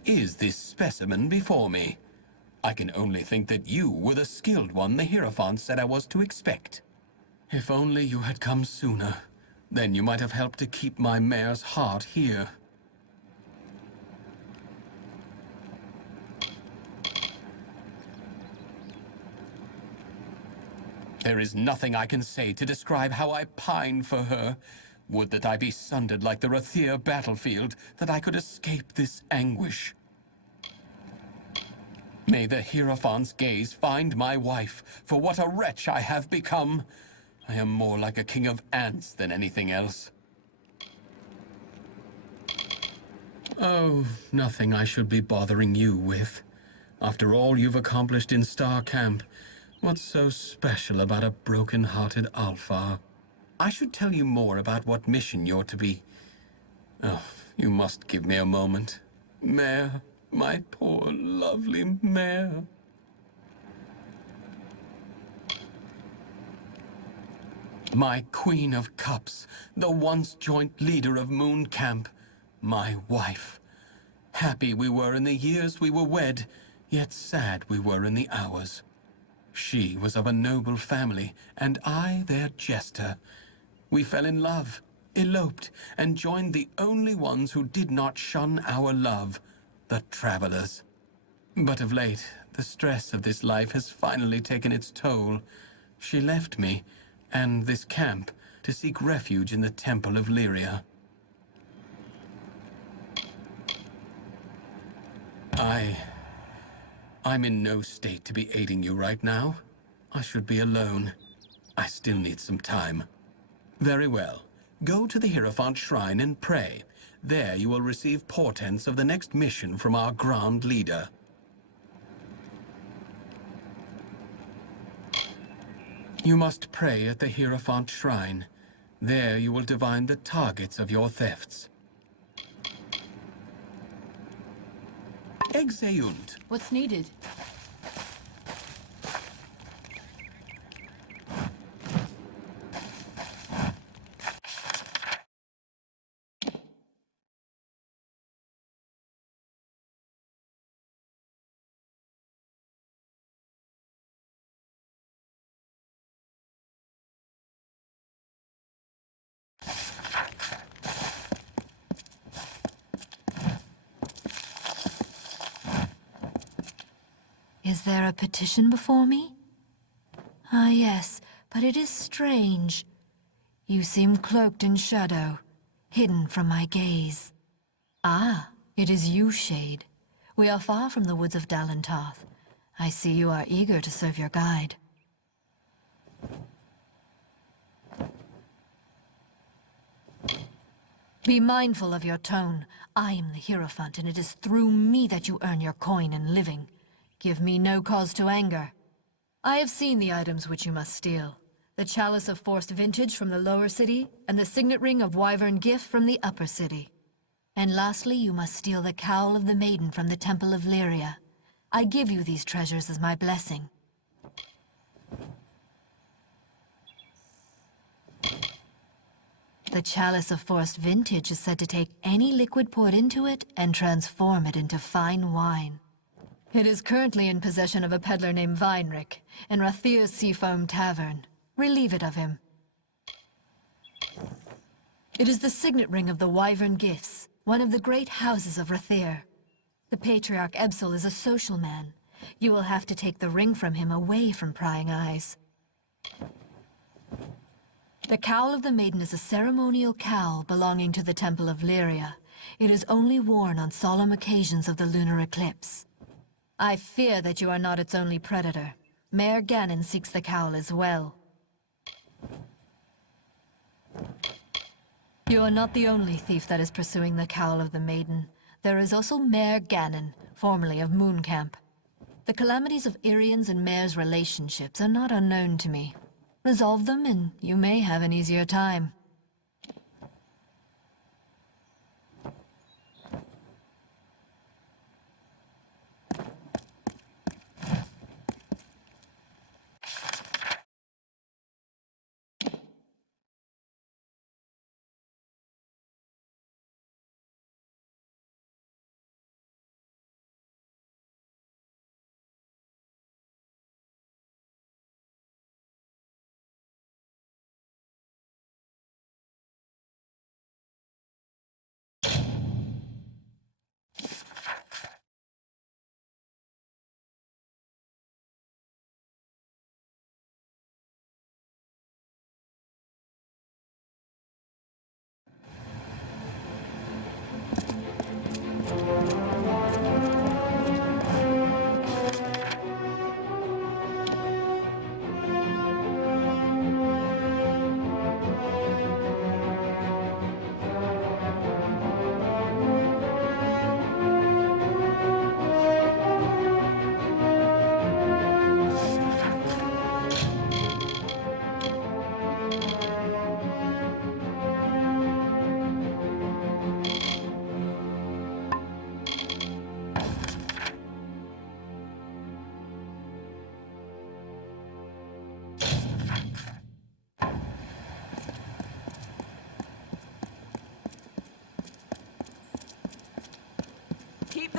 What is this specimen before me? I can only think that you were the skilled one the Hierophant said I was to expect. If only you had come sooner, then you might have helped to keep my mare's heart here. There is nothing I can say to describe how I pine for her. Would that I be sundered like the Rathir battlefield, that I could escape this anguish. May the Hierophant's gaze find my wife, for what a wretch I have become. I am more like a king of ants than anything else. Oh, nothing I should be bothering you with. After all you've accomplished in Star Camp, what's so special about a broken-hearted Alpha? I should tell you more about what mission you're to be. Oh, you must give me a moment. Mare, my poor, lovely mare. My Queen of Cups, the once joint leader of Moon Camp, my wife. Happy we were in the years we were wed, yet sad we were in the hours. She was of a noble family, and I their jester. We fell in love, eloped, and joined the only ones who did not shun our love, the travelers. But of late, the stress of this life has finally taken its toll. She left me, and this camp, to seek refuge in the Temple of Lyria. I'm in no state to be aiding you right now. I should be alone. I still need some time. Very well. Go to the Hierophant Shrine and pray. There you will receive portents of the next mission from our Grand Leader. You must pray at the Hierophant Shrine. There you will divine the targets of your thefts. Exeunt. What's needed? Is there a petition before me? Ah, yes, but it is strange. You seem cloaked in shadow, hidden from my gaze. Ah, it is you, Shade. We are far from the woods of Dalentarth. I see you are eager to serve your guide. Be mindful of your tone. I am the Hierophant, and it is through me that you earn your coin and living. Give me no cause to anger. I have seen the items which you must steal. The chalice of forced vintage from the lower city, and the signet ring of wyvern gift from the upper city. And lastly, you must steal the cowl of the maiden from the Temple of Lyria. I give you these treasures as my blessing. The chalice of forced vintage is said to take any liquid poured into it and transform it into fine wine. It is currently in possession of a peddler named Weinrich in Rathir's Seafoam Tavern. Relieve it of him. It is the signet ring of the Wyvern Gifts, one of the great houses of Rathir. The Patriarch Ebsel is a social man. You will have to take the ring from him away from prying eyes. The cowl of the maiden is a ceremonial cowl belonging to the Temple of Lyria. It is only worn on solemn occasions of the lunar eclipse. I fear that you are not its only predator. Mayor Ganon seeks the cowl as well. You are not the only thief that is pursuing the cowl of the maiden. There is also Mayor Ganon, formerly of Moon Camp. The calamities of Irian's and Mayor's relationships are not unknown to me. Resolve them, and you may have an easier time.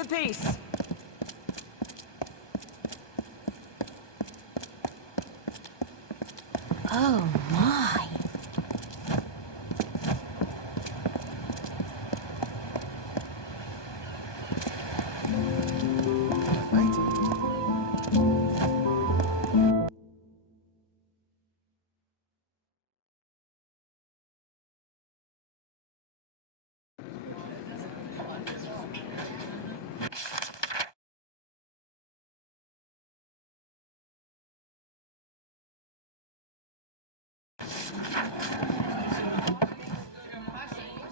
the peace. Oh my.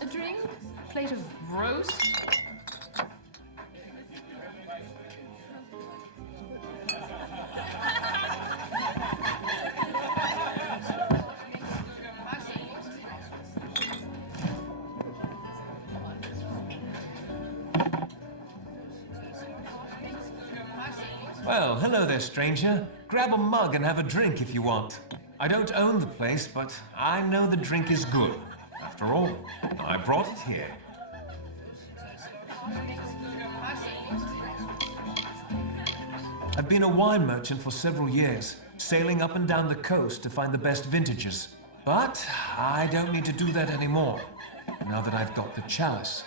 A drink? Plate of roast? Well, hello there, stranger. Grab a mug and have a drink if you want. I don't own the place, but I know the drink is good. After all, I brought it here. I've been a wine merchant for several years, sailing up and down the coast to find the best vintages. But I don't need to do that anymore, now that I've got the chalice.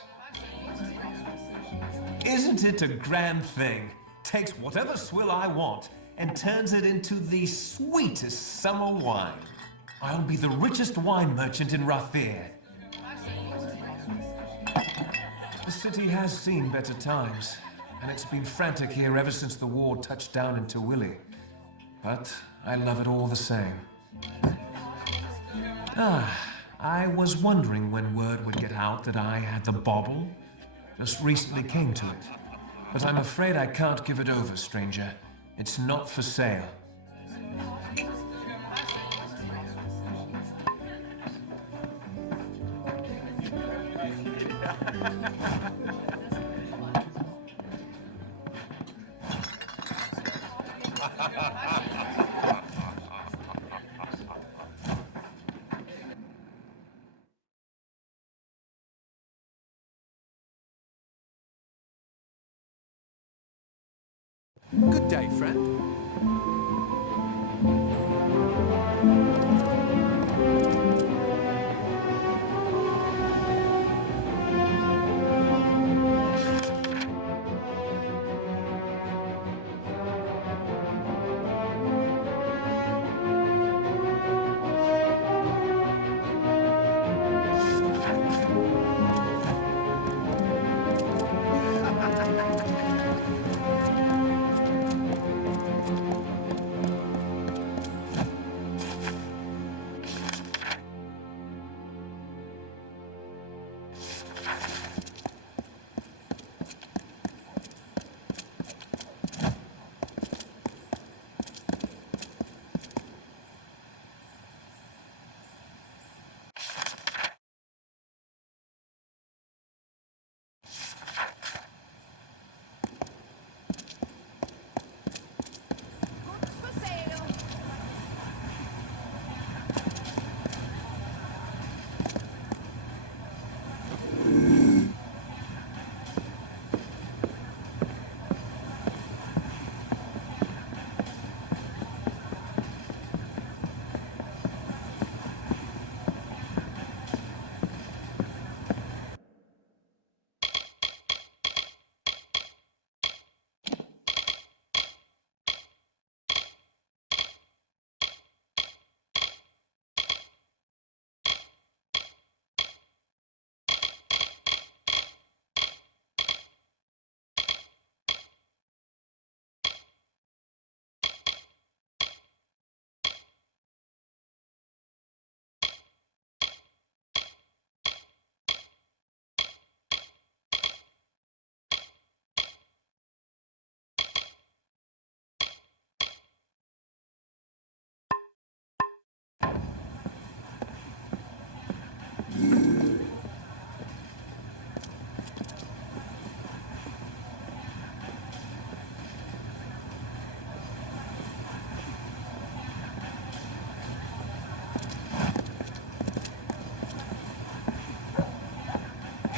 Isn't it a grand thing? Takes whatever swill I want and turns it into the sweetest summer wine. I'll be the richest wine merchant in Rathir. The city has seen better times, and it's been frantic here ever since the war touched down in Tawili. But I love it all the same. I was wondering when word would get out that I had the bauble. Just recently came to it. But I'm afraid I can't give it over, stranger. It's not for sale. Good day, friend.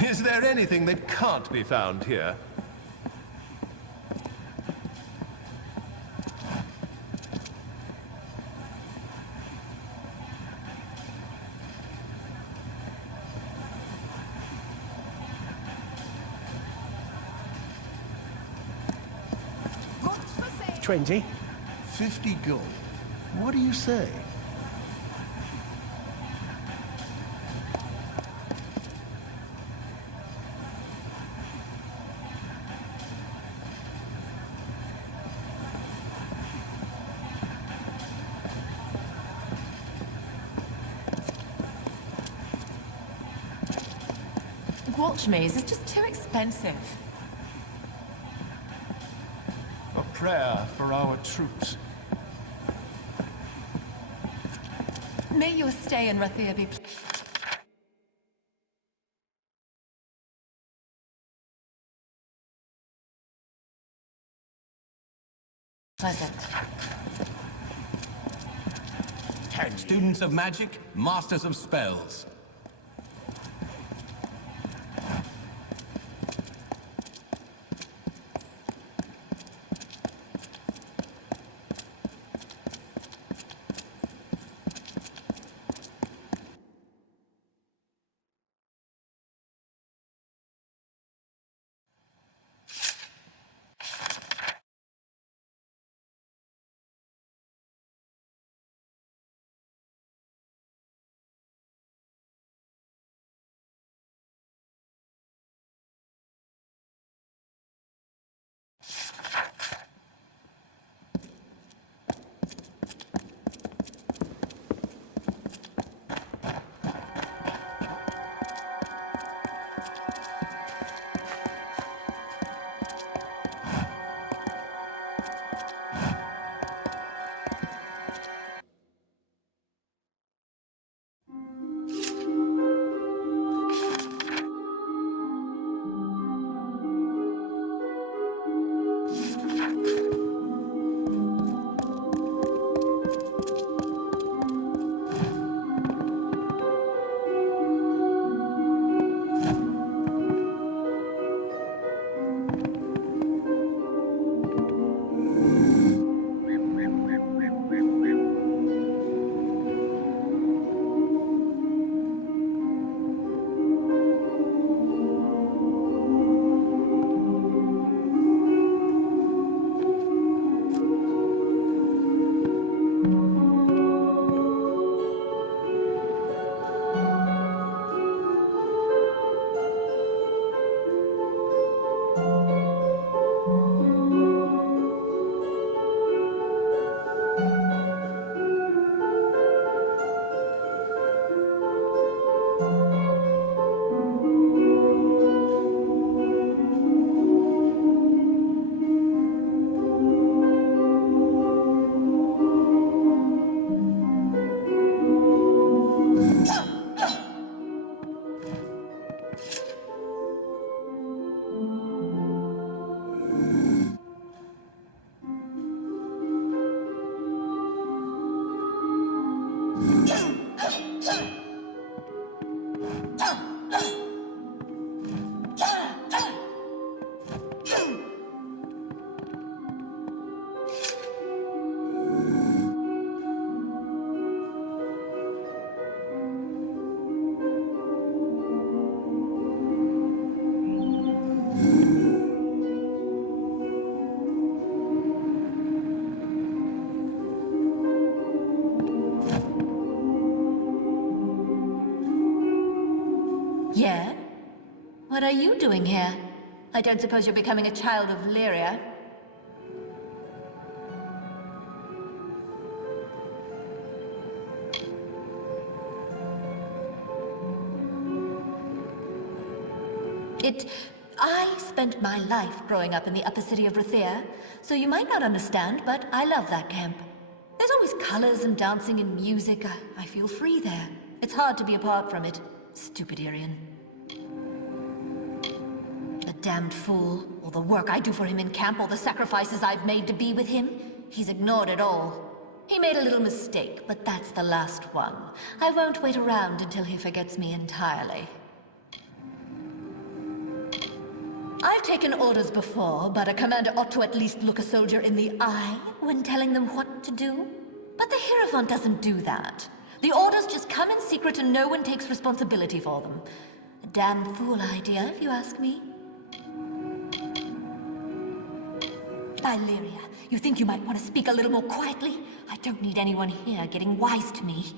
Is there anything that can't be found here? 20. 50 gold. What do you say? Watch maze is just too expensive. A prayer for our troops. May your stay in Rathia be pleasant. 10 students of magic, masters of spells. Yeah? What are you doing here? I don't suppose you're becoming a child of Lyria? I spent my life growing up in the upper city of Rathia, so you might not understand, but I love that camp. There's always colors and dancing and music. I feel free there. It's hard to be apart from it. Stupid Irian. The damned fool. All the work I do for him in camp, all the sacrifices I've made to be with him. He's ignored it all. He made a little mistake, but that's the last one. I won't wait around until he forgets me entirely. I've taken orders before, but a commander ought to at least look a soldier in the eye when telling them what to do. But the Hierophant doesn't do that. The orders just come in secret and no one takes responsibility for them. A damn fool idea, if you ask me. By Lyria, You think you might want to speak a little more quietly? I don't need anyone here getting wise to me.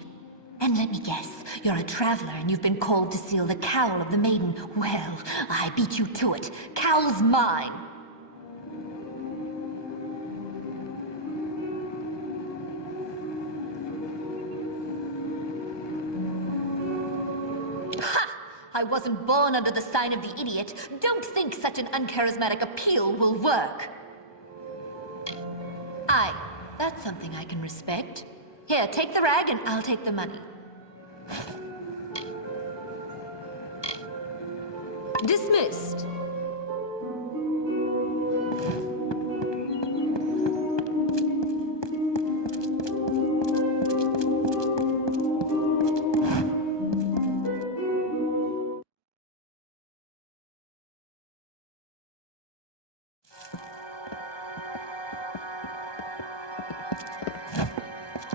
And let me guess, you're a traveler and you've been called to seal the cowl of the maiden. Well, I beat you to it. Cowl's mine. Ha! I wasn't born under the sign of the idiot. Don't think such an uncharismatic appeal will work. Aye, that's something I can respect. Here, take the rag and I'll take the money. Dismissed.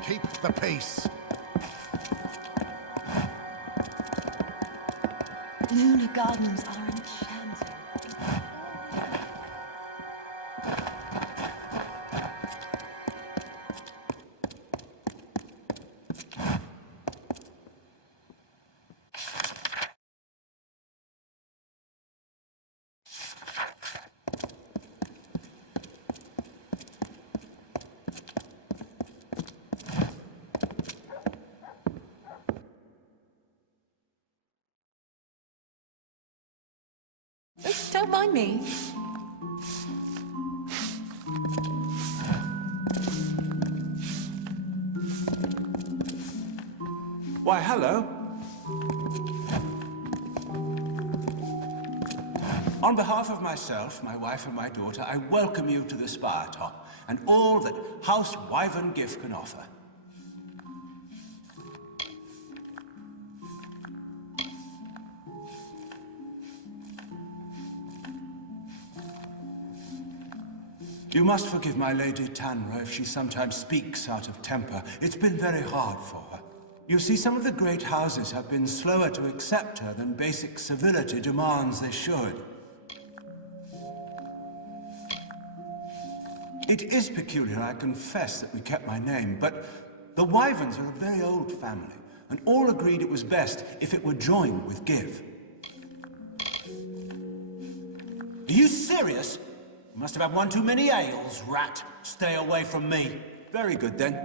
Keep the peace. Lunar gardens are enchanting. Don't mind me. Why, hello. On behalf of myself, my wife and my daughter, I welcome you to the Spire Top and all that House Wyvern Gift can offer. You must forgive my Lady Tanra if she sometimes speaks out of temper. It's been very hard for her. You see, some of the great houses have been slower to accept her than basic civility demands they should. It is peculiar, I confess, that we kept my name, but the Wyverns are a very old family, and all agreed it was best if it were joined with Give. Are you serious? You must have had one too many ales, rat. Stay away from me. Very good, then.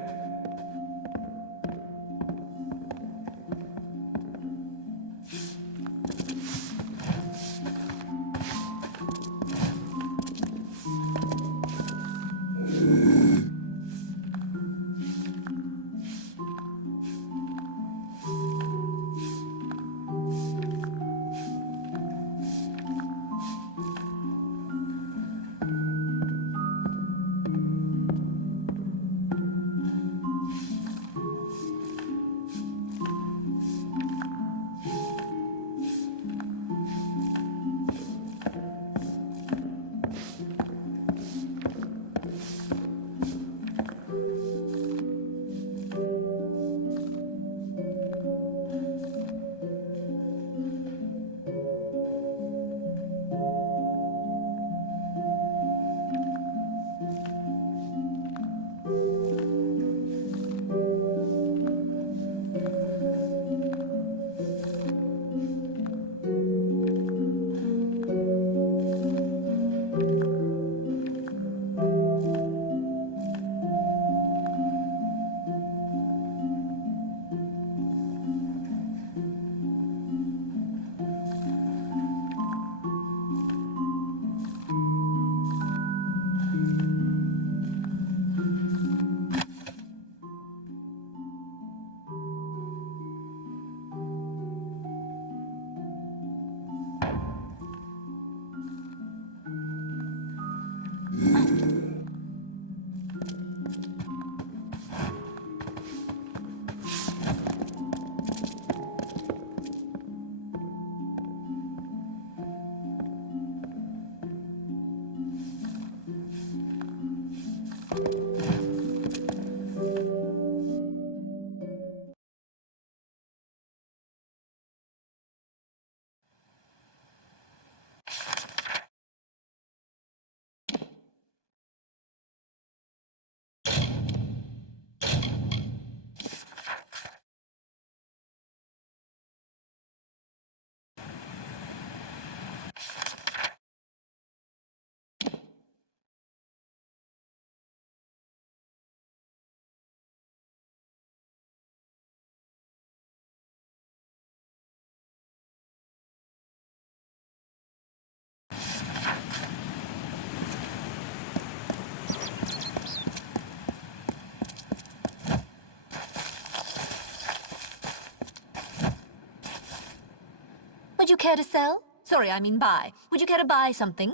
Would you care to sell? Sorry, I mean buy. Would you care to buy something?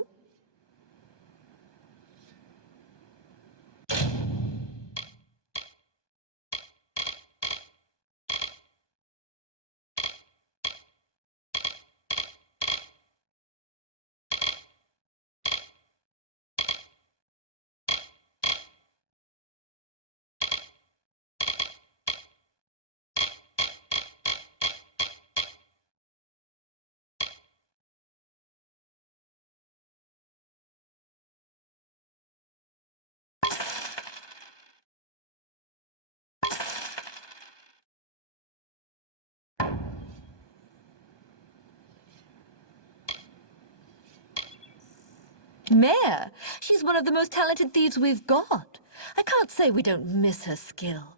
Mare? She's one of the most talented thieves we've got. I can't say we don't miss her skill.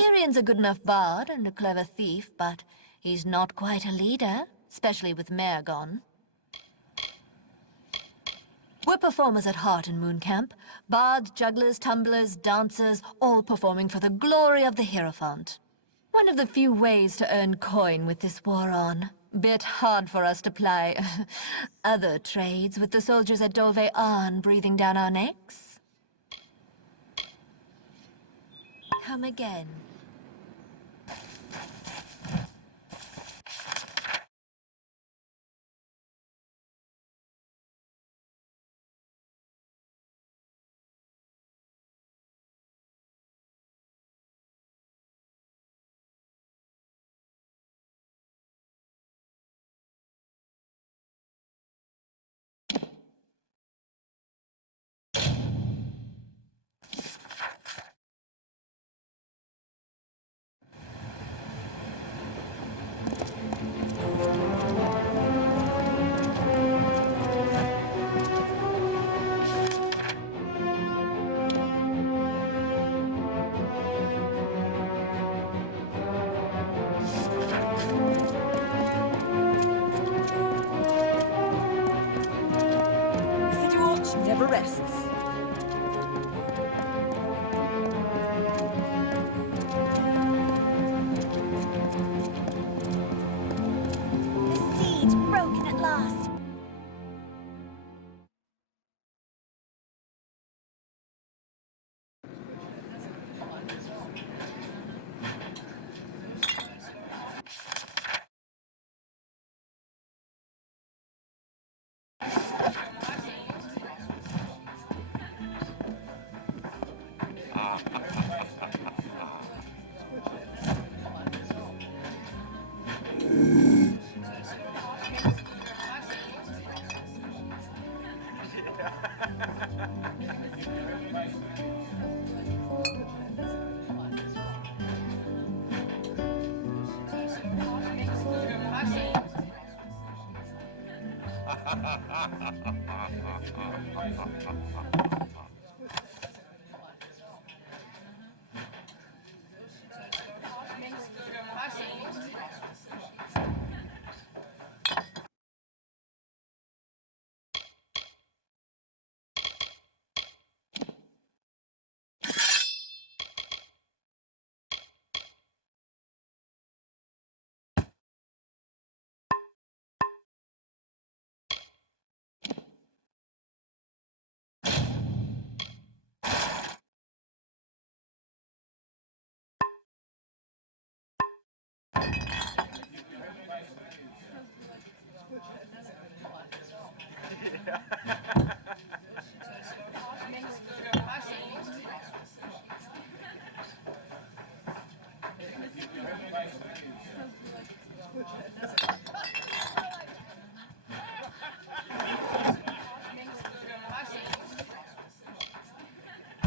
Irian's a good enough bard and a clever thief, but he's not quite a leader, especially with Mare gone. We're performers at heart in Moon Camp. Bards, jugglers, tumblers, dancers, all performing for the glory of the Hierophant. One of the few ways to earn coin with this war on. Bit hard for us to ply other trades with the soldiers at Dove Arn breathing down our necks. Come again. Never rests. The siege broken at last.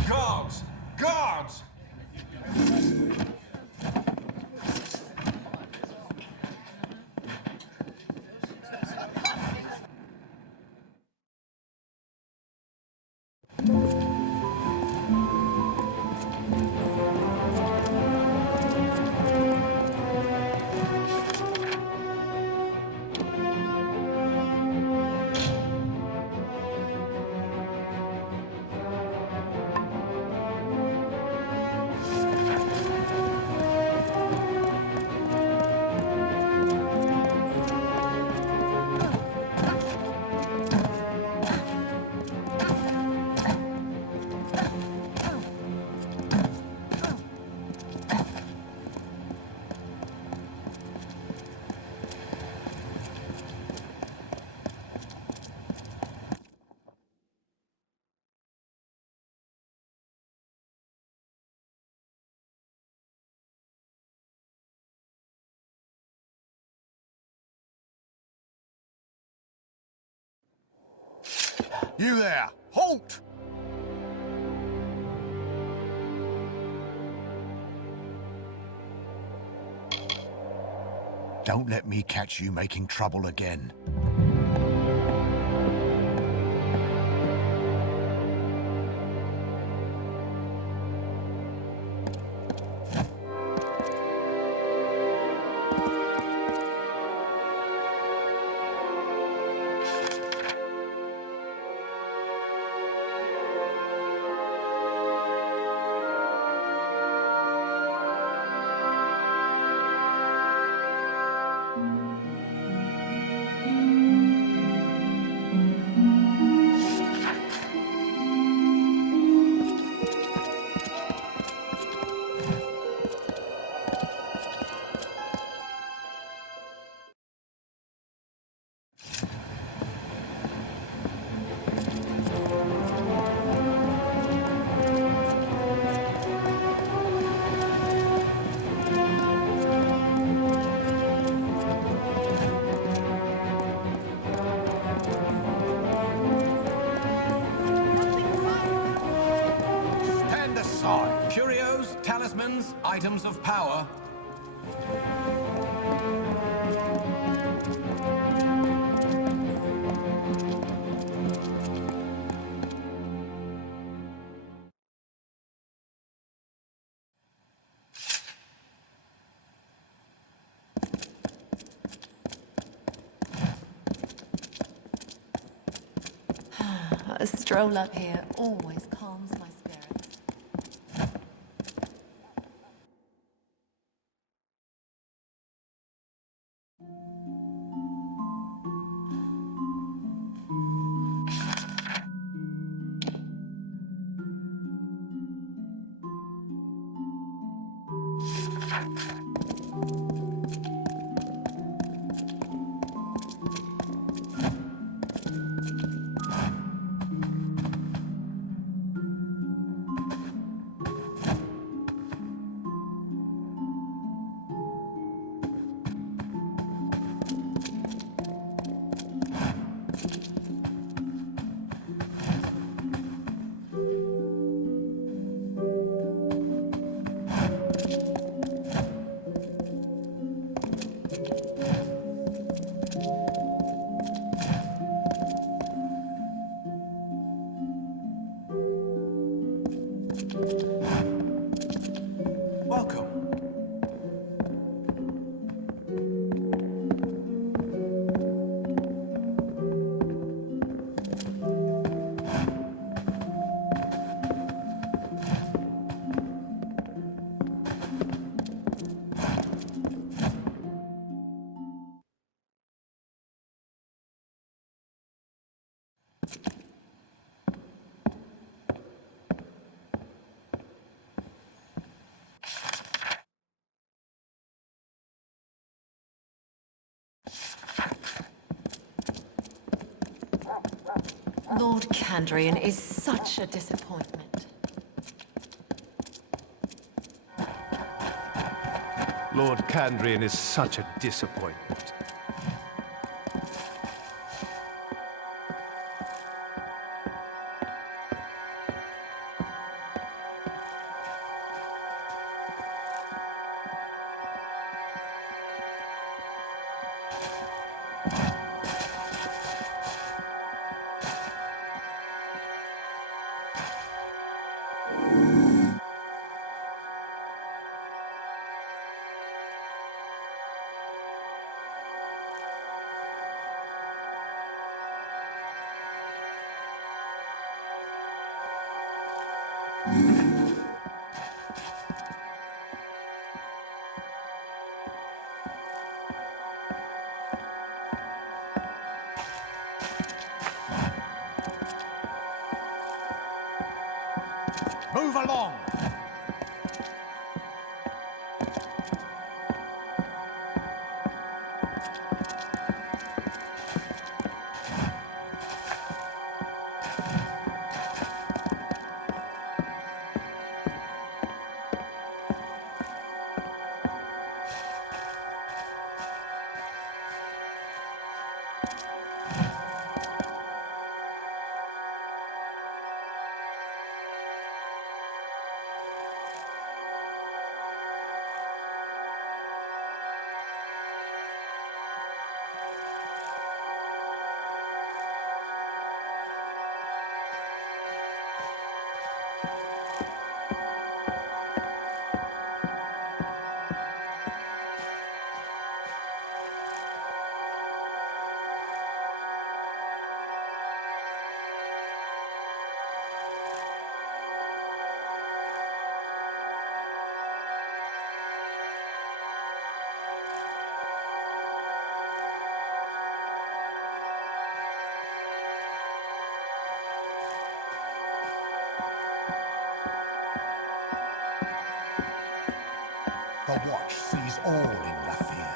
Guards! Guards! You there! Halt! Don't let me catch you making trouble again. Curios, talismans, items of power. A stroll up here always calms my spirits. Welcome. Lord Candrian is such a disappointment. Lord Candrian is such a disappointment. Move along! The watch sees all in Rathir.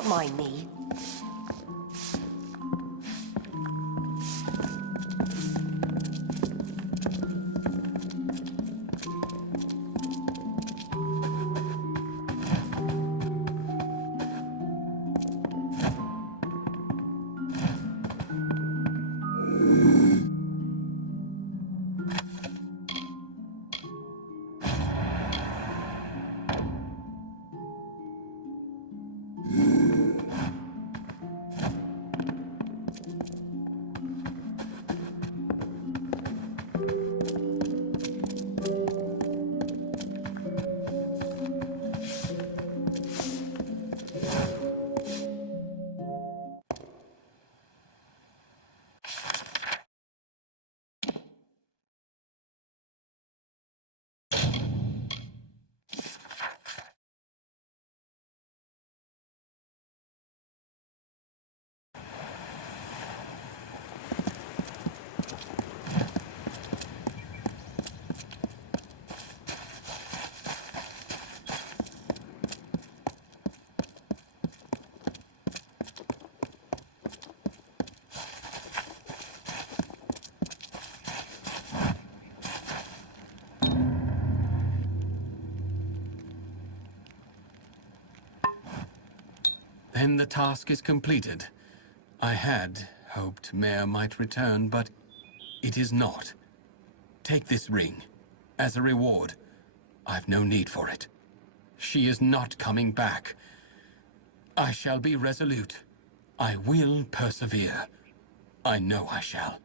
Can't mind me. Then the task is completed. I had hoped Mare might return, but it is not. Take this ring as a reward. I've no need for it. She is not coming back. I shall be resolute. I will persevere. I know I shall.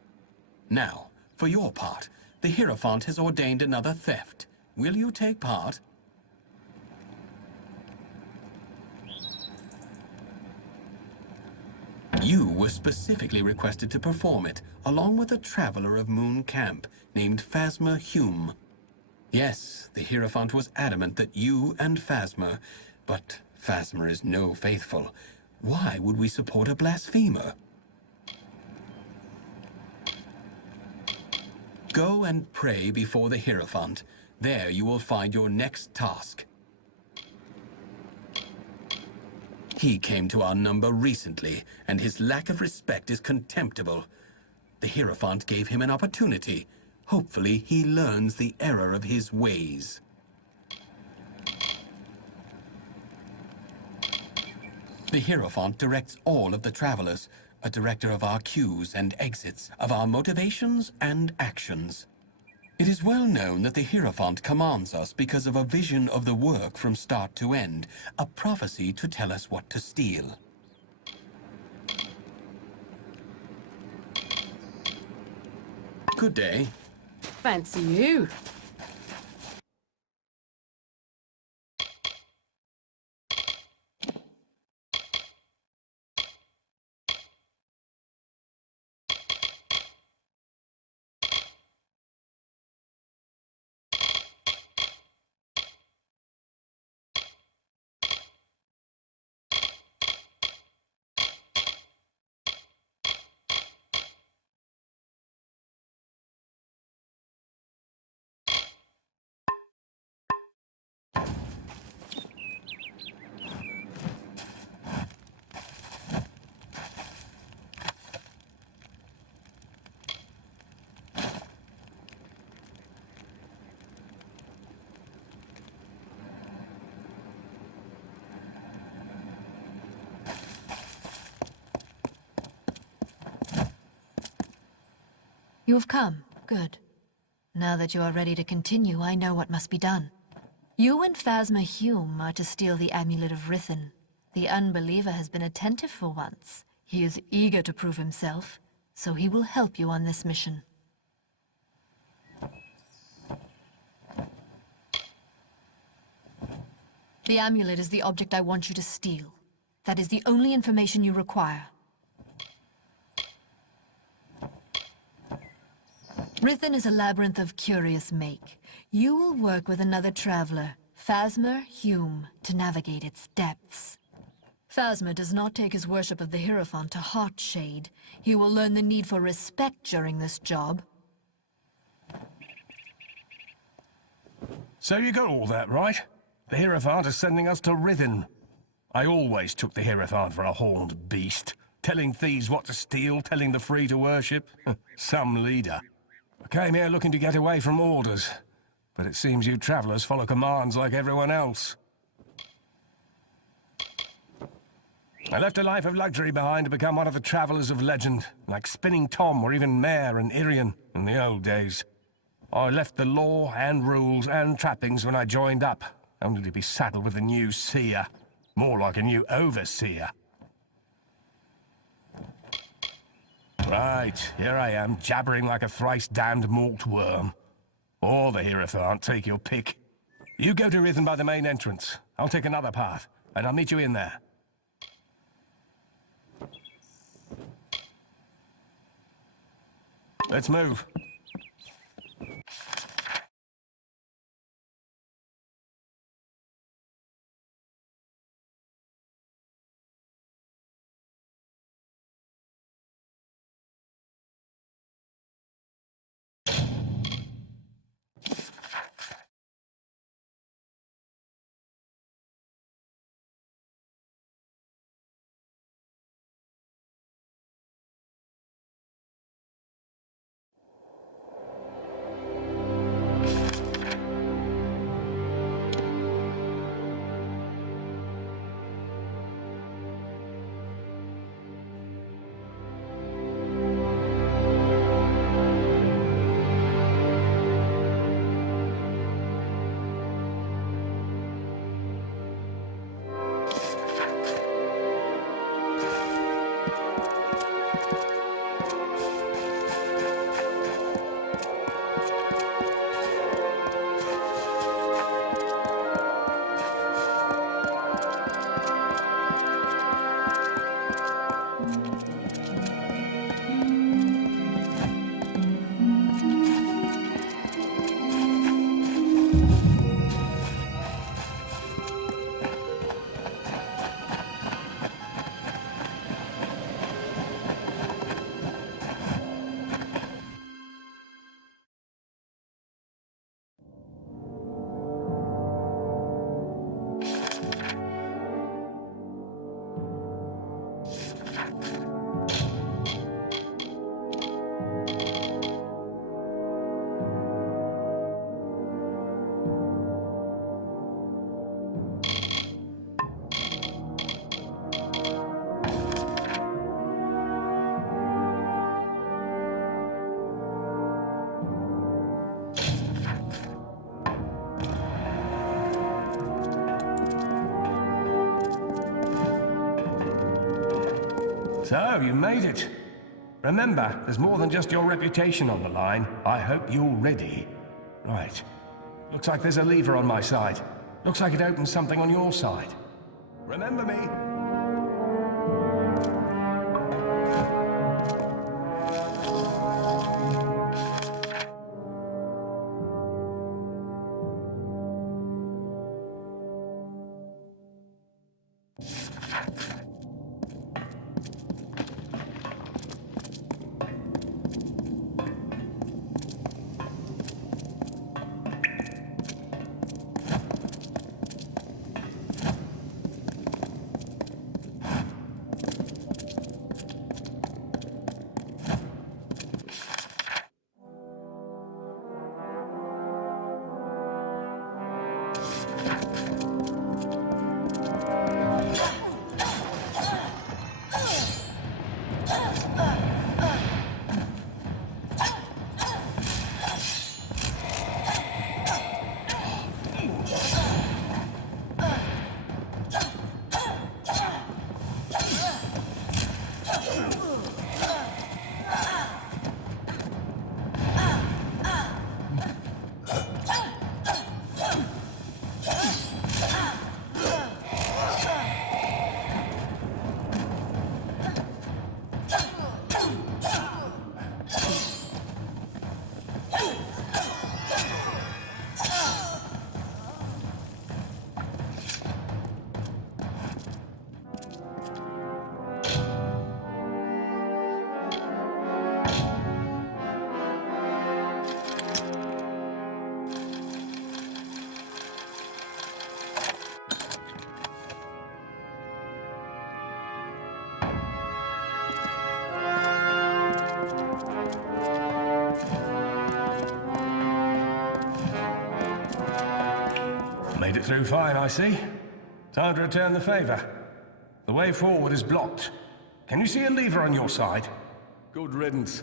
Now, for your part, the Hierophant has ordained another theft. Will you take part? You were specifically requested to perform it, along with a traveler of Moon Camp named Phasma Hume. Yes, the Hierophant was adamant that you and Phasma, but Phasma is no faithful. Why would we support a blasphemer? Go and pray before the Hierophant. There you will find your next task. He came to our number recently, and his lack of respect is contemptible. The Hierophant gave him an opportunity. Hopefully, he learns the error of his ways. The Hierophant directs all of the travelers, a director of our queues and exits, of our motivations and actions. It is well known that the Hierophant commands us because of a vision of the work from start to end, a prophecy to tell us what to steal. Good day. Fancy you. You have come. Good. Now that you are ready to continue, I know what must be done. You and Phasma Hume are to steal the Amulet of Rithen. The unbeliever has been attentive for once. He is eager to prove himself, so he will help you on this mission. The amulet is the object I want you to steal. That is the only information you require. Rithen is a labyrinth of curious make. You will work with another traveler, Phasma Hume, to navigate its depths. Phasma does not take his worship of the Hierophant to heart shade. He will learn the need for respect during this job. So you got all that right? The Hierophant is sending us to Rithen. I always took the Hierophant for a horned beast. Telling thieves what to steal, telling the free to worship. Some leader. I came here looking to get away from orders. But it seems you travelers follow commands like everyone else. I left a life of luxury behind to become one of the travelers of legend, like Spinning Tom or even Mare and Irian in the old days. I left the law and rules and trappings when I joined up, only to be saddled with a new seer. More like a new overseer. Right, here I am, jabbering like a thrice-damned malt worm. Or the Hierophant, take your pick. You go to Rhythm by the main entrance. I'll take another path, and I'll meet you in there. Let's move. So, you made it. Remember, there's more than just your reputation on the line. I hope you're ready. Right. Looks like there's a lever on my side. Looks like it opens something on your side. Remember me? Made it through fine, I see. Time to return the favor. The way forward is blocked. Can you see a lever on your side? Good riddance.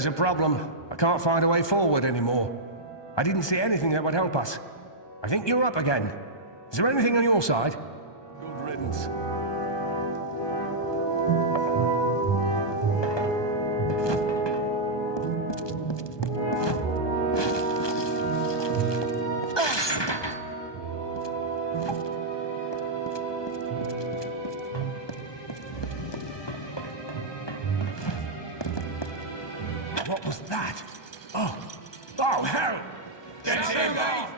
There's a problem. I can't find a way forward anymore. I didn't see anything that would help us. I think you're up again. Is there anything on your side? Good riddance. What was that? Oh, hell! Get him off!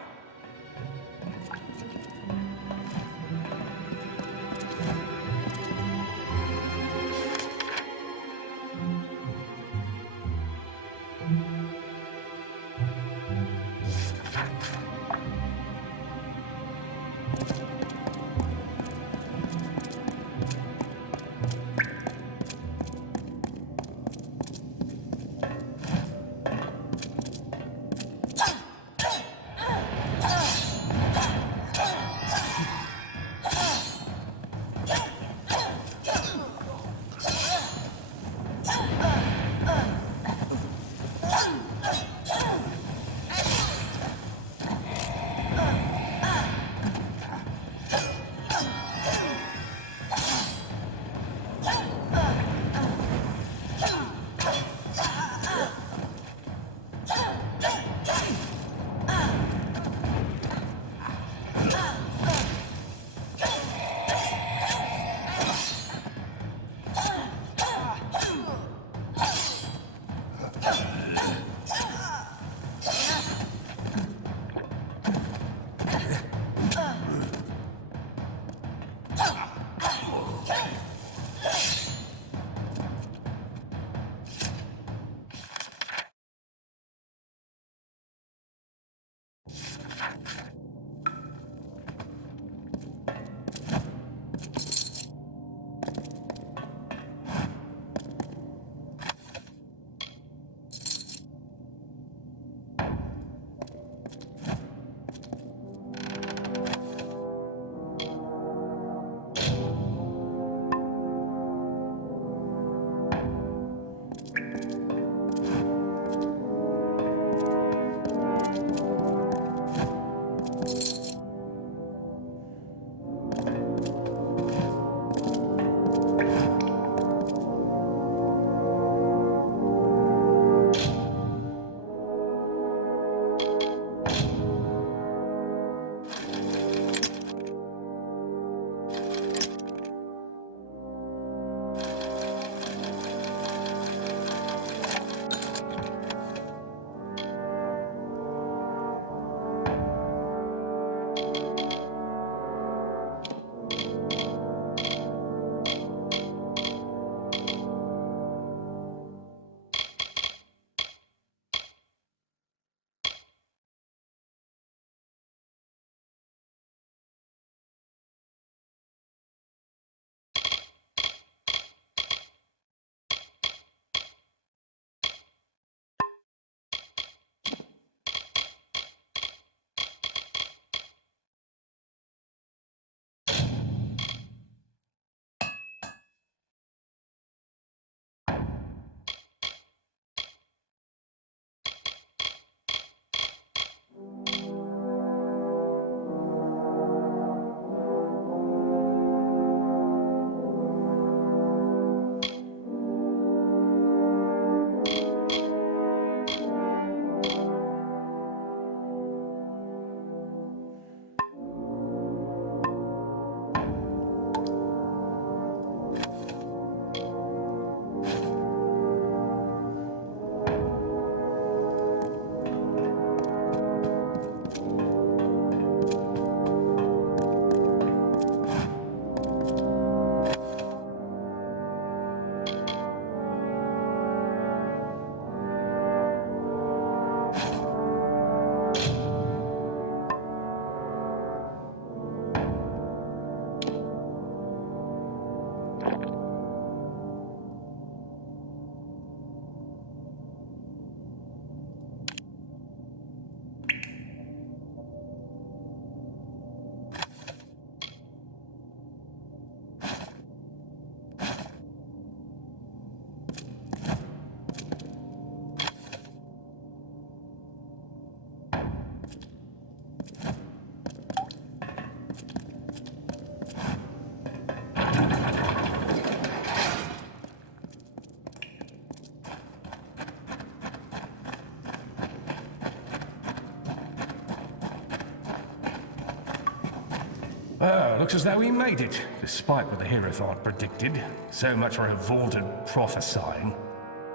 Well, looks as though we made it, despite what the Hierophant predicted. So much for her vaunted prophesying.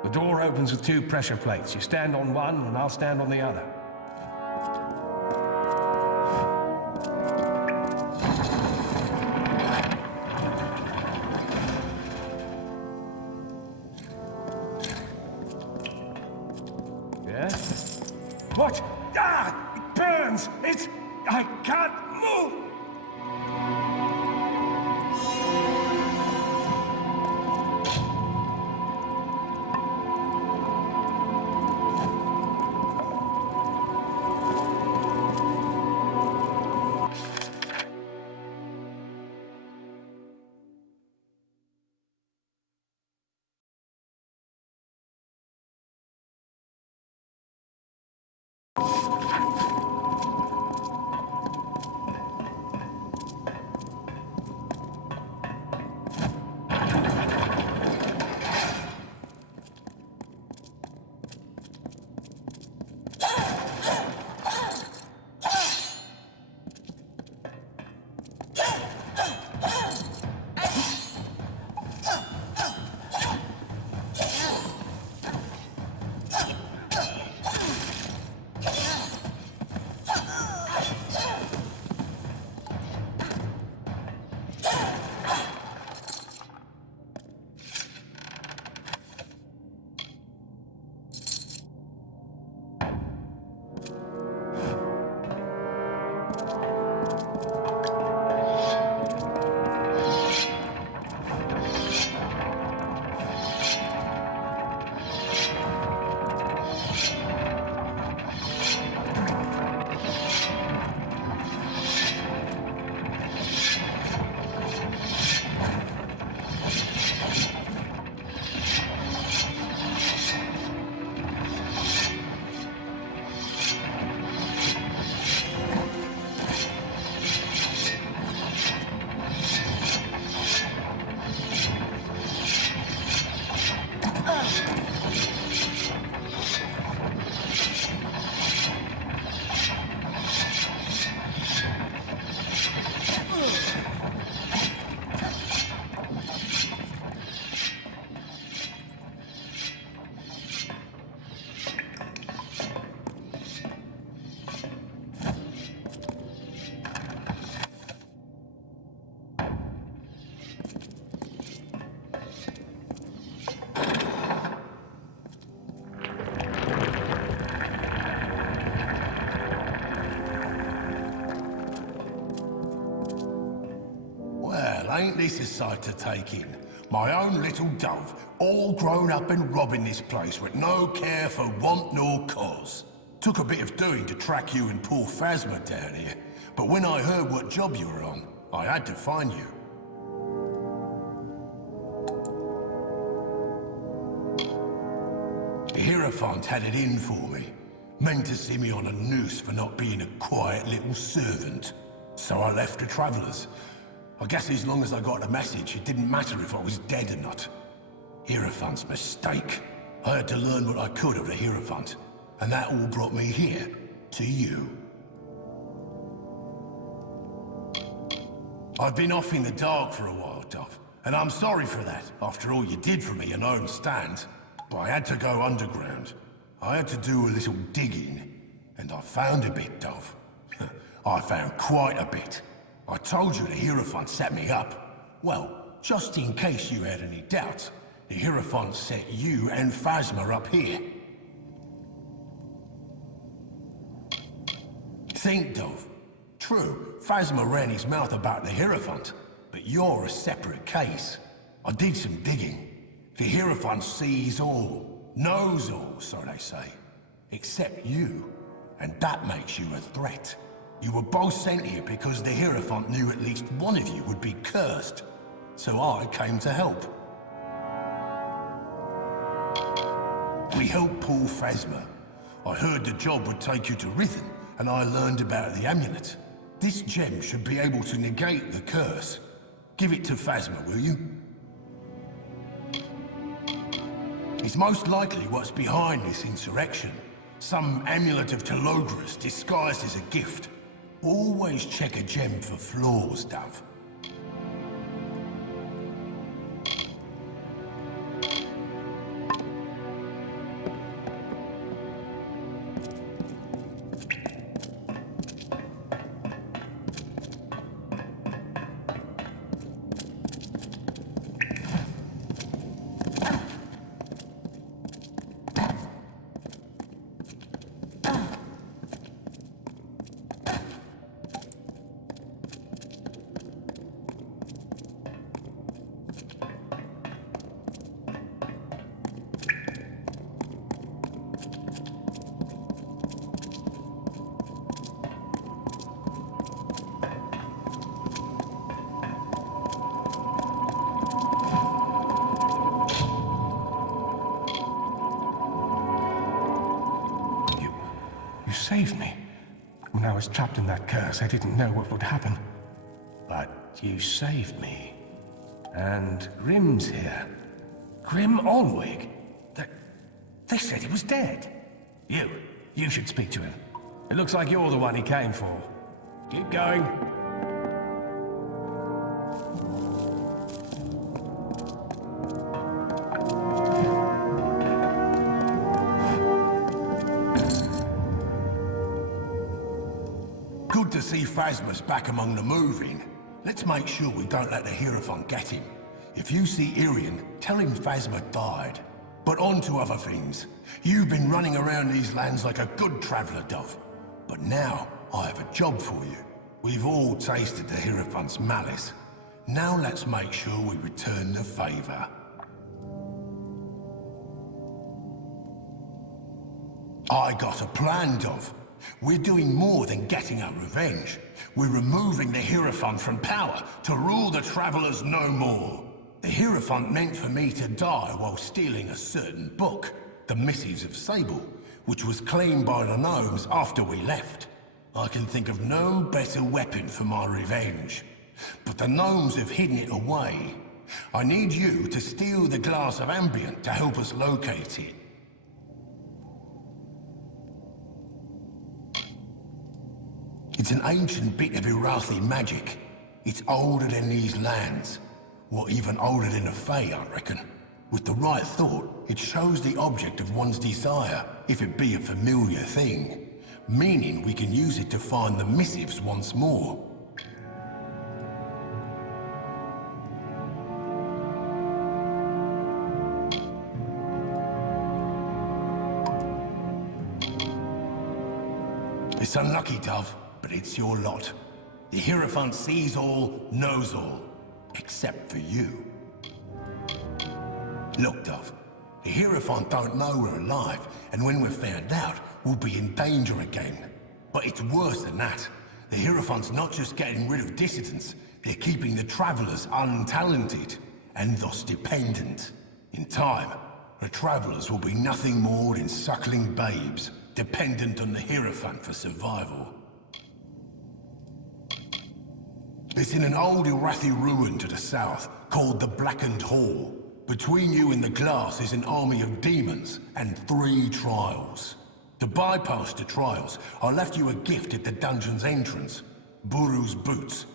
The door opens with 2 pressure plates. You stand on one, and I'll stand on the other. Yeah? What? Ah! It burns! I can't move! Ain't this a sight to take in? My own little dove, all grown up and robbing this place with no care for want nor cause. Took a bit of doing to track you and poor Phasma down here, but when I heard what job you were on, I had to find you. The Hierophant had it in for me. Meant to see me on a noose for not being a quiet little servant. So I left the Travellers. I guess as long as I got the message, it didn't matter if I was dead or not. Hierophant's mistake. I had to learn what I could of the Hierophant, and that all brought me here, to you. I've been off in the dark for a while, Dove, and I'm sorry for that, after all you did for me in Stand. But I had to go underground. I had to do a little digging, and I found a bit, Dove. I found quite a bit. I told you the Hierophant set me up. Well, just in case you had any doubts, the Hierophant set you and Phasma up here. Think, Dove. True, Phasma ran his mouth about the Hierophant, but you're a separate case. I did some digging. The Hierophant sees all, knows all, so they say. Except you, and that makes you a threat. You were both sent here because the Hierophant knew at least one of you would be cursed. So I came to help. We helped poor Phasma. I heard the job would take you to Rhythm, and I learned about the amulet. This gem should be able to negate the curse. Give it to Phasma, will you? It's most likely what's behind this insurrection. Some amulet of Telogris disguised as a gift. Always check a gem for flaws, Dove. You saved me. When I was trapped in that curse, I didn't know what would happen. But you saved me. And Grim's here. Grim Onwig? They said he was dead. You should speak to him. It looks like you're the one he came for. Keep going. Good to see Phasma's back among the moving. Let's make sure we don't let the Hierophant get him. If you see Irian, tell him Phasma died. But on to other things. You've been running around these lands like a good traveller, Dove. But now, I have a job for you. We've all tasted the Hierophant's malice. Now let's make sure we return the favour. I got a plan, Dove. We're doing more than getting our revenge. We're removing the Hierophant from power to rule the Travellers no more. The Hierophant meant for me to die while stealing a certain book, the Missives of Sable, which was claimed by the gnomes after we left. I can think of no better weapon for my revenge. But the gnomes have hidden it away. I need you to steal the glass of ambient to help us locate it. It's an ancient bit of Irathi magic. It's older than these lands. What, even older than the Fae, I reckon. With the right thought, it shows the object of one's desire, if it be a familiar thing. Meaning we can use it to find the missives once more. It's unlucky, Dove, but it's your lot. The Hierophant sees all, knows all. Except for you. Look, Dove, the Hierophant don't know we're alive, and when we're found out, we'll be in danger again. But it's worse than that. The Hierophant's not just getting rid of dissidents, they're keeping the Travellers untalented, and thus dependent. In time, the Travellers will be nothing more than suckling babes, dependent on the Hierophant for survival. It's in an old Irathi ruin to the south, called the Blackened Hall. Between you and the glass is an army of demons and 3 trials. To bypass the trials, I left you a gift at the dungeon's entrance. Buru's boots.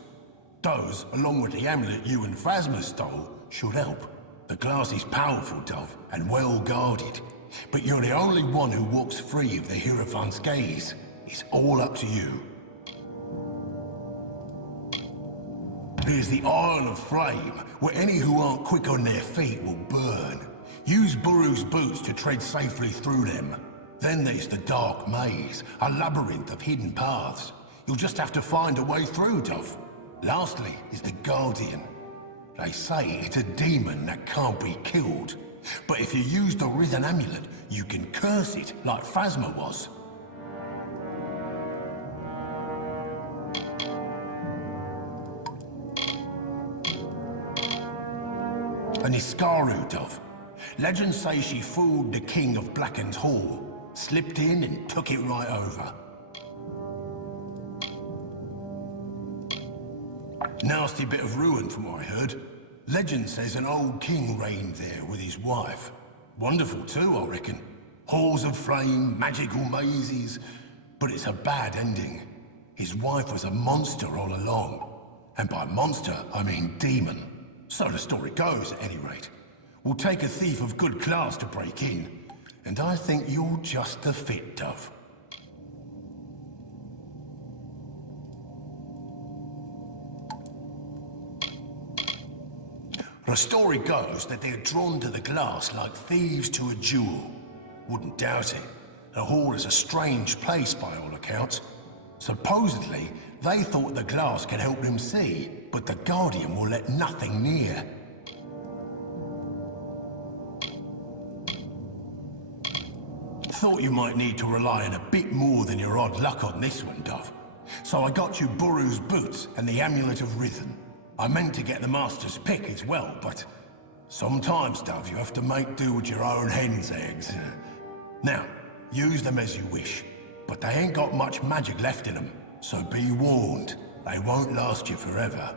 Those, along with the amulet you and Phasma stole, should help. The glass is powerful, Dove, and well guarded. But you're the only one who walks free of the Hierophant's gaze. It's all up to you. There's the Isle of Flame, where any who aren't quick on their feet will burn. Use Buru's boots to tread safely through them. Then there's the Dark Maze, a labyrinth of hidden paths. You'll just have to find a way through, Dove. Lastly is the Guardian. They say it's a demon that can't be killed. But if you use the Rhythm Amulet, you can curse it like Phasma was. An Iskaru, Dove. Legends say she fooled the king of Blackened Hall, slipped in and took it right over. Nasty bit of ruin from what I heard. Legend says an old king reigned there with his wife. Wonderful too, I reckon. Halls of flame, magical mazes, but it's a bad ending. His wife was a monster all along. And by monster, I mean demon. So the story goes, at any rate. We'll take a thief of good class to break in. And I think you're just the fit, Dove. The story goes that they're drawn to the glass like thieves to a jewel. Wouldn't doubt it. The hall is a strange place by all accounts. Supposedly, they thought the glass could help them see, but the Guardian will let nothing near. Thought you might need to rely on a bit more than your odd luck on this one, Dove. So I got you Buru's boots and the Amulet of Rhythm. I meant to get the Master's pick as well, but sometimes, Dove, you have to make do with your own hen's eggs. Now, use them as you wish, but they ain't got much magic left in them, so be warned, they won't last you forever.